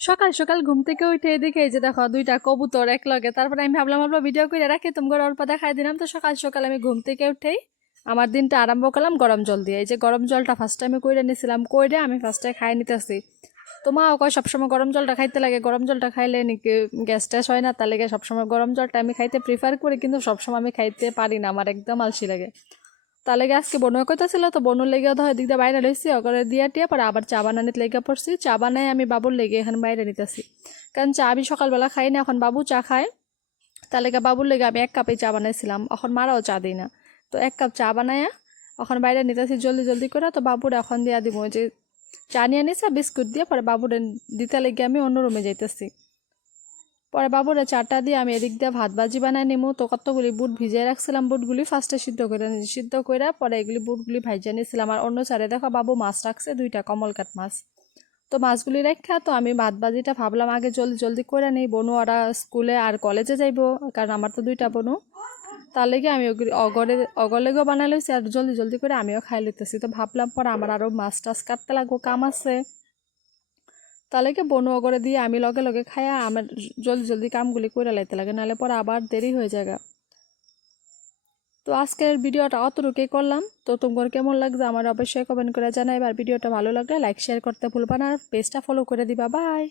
সকাল সকাল ঘুম থেকে উঠে এদিকে এই যে দেখো দুইটা কবুতর এক লগে। তারপরে আমি ভাবলাম ভিডিও করে রাখি, তোমাকে অল্প দেখাই দিলাম। তো সকাল সকাল আমি ঘুম থেকে উঠেই আমার দিনটা আরম্ভ করলাম গরম জল দিয়ে। এই যে গরম জলটা ফার্স্ট টাইমে কইরে নিয়েছিলাম, কইরে আমি ফার্স্টে খাই নিতেছি। তো মাও কয় সবসময় গরম জলটা খাইতে লাগে, গরম জলটা খাইলে নাকি গ্যাস ট্যাস হয় না, তার লেগে সবসময় গরম জলটা আমি খাইতে প্রিফার করি, কিন্তু সবসময় আমি খাইতে পারি না, আমার একদম আলসি লাগে। তার লেগে আজকে বনু কইতাছিল, তো বনুর লেগে ধর এদিক দিয়ে বাইরে লইছি, ওগরে দিয়া টিয়া পরে আবার চা বানানিতে লেগে পড়ছি। চা বানাই আমি বাবুর লেগে এখানে বাইরে নিতেছি, কারণ চা আমি সকালবেলা খাই না, এখন বাবু চা খায়। তার লেগে বাবুর লেগে আমি 1 কাপে চা বানাইছিলাম, এখন মারাও চা দিই না। তো 1 কাপ চা বানায়া এখন বাইরে নিতেছি জলদি জলদি করে। তো বাবুরে এখন দিয়া দিব, যে চা নিয়ে নিছে বিস্কুট দিয়ে, পরে বাবুরে দিতে লেগে আমি অন্য রুমে যাইতেছি। পরে বাবুরে চাটা দিয়ে আমি এদিক দিয়ে ভাত ভাজি বানাই নিমু। তো কতগুলি বুট ভিজিয়ে রাখছিলাম, বুটগুলি ফার্স্টে সিদ্ধ করে নিয়েছি, সিদ্ধ করে পরে এগুলি বুটগুলি ভাজিয়ে নিয়েছিলাম। আর অন্য চারে দেখো বাবু মাছ রাখছে 2টা কমলকাট মাছ। তো মাছগুলি রেখা তো আমি ভাত ভাজিটা ভাবলাম আগে জলদি জলদি করে নিই, বনু ওরা স্কুলে আর কলেজে যাইব, কারণ আমার তো 2টা বনু। তার লেগে আমি অগলেগেও বানাই লইছি আর জলদি জলদি করে আমিও খাই লইতেছি। তো ভাবলাম পরে আমার আরও মাছ টাছ কাটতে লাগবো, কাম আছে। তাহলে বনু অগরে দিয়ে আমি লগে লগে খাইয়া আমার জলদি জলদি কামগুলি করে লাইতে লাগে, নাহলে পরে আবার দেরি হয়ে যায়। তো আজকের ভিডিওটা অতটুকুই করলাম। তো তোমার কেমন লাগছে আমার অবশ্যই কমেন্ট করে জানাইবা। আর ভিডিওটা ভালো লাগলে লাইক শেয়ার করতে ভুলবা না, আর পেজটা ফলো করে দিবা। বাই।